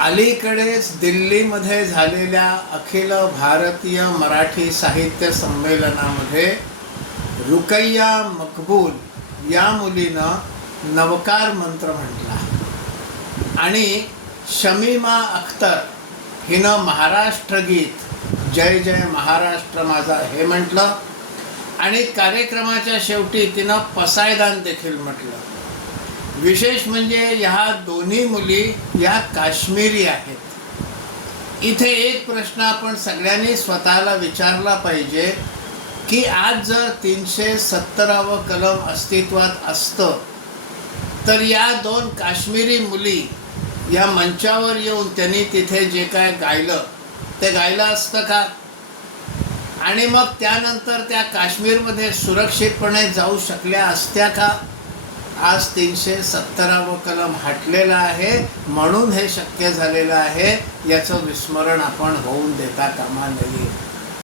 अलीकडेच दिल्लीमध्ये झालेल्या अखिल भारतीय मराठी साहित्य संमेलनामध्ये रुकैया मकबूल या मुलीनं नवकार मंत्र म्हटला आणि शमीमा अख्तर हिनं महाराष्ट्र गीत जय जय महाराष्ट्र माझा हे म्हटलं आणि कार्यक्रमाच्या शेवटी तिनं पसायदान देखील म्हटलं. विशेष म्हणजे ह्या दोन्ही मुली या काश्मीरी आहेत. इथे एक प्रश्न आपण सगळ्यांनी स्वतःला विचारला पाहिजे की आज जर 370व कलम अस्तित्वात असतं तर या दोन काश्मीरी मुली या मंचावर येऊन त्यांनी तिथे जे काय गायलं ते गायलं असतं का? आणि मग त्यानंतर त्या काश्मीरमध्ये सुरक्षितपणे जाऊ शकल्या असत्या का? आज 370व कलम हटलेला आहे म्हणून हे शक्य झालेलं आहे, याचं विस्मरण आपण होऊन देता कामा नये.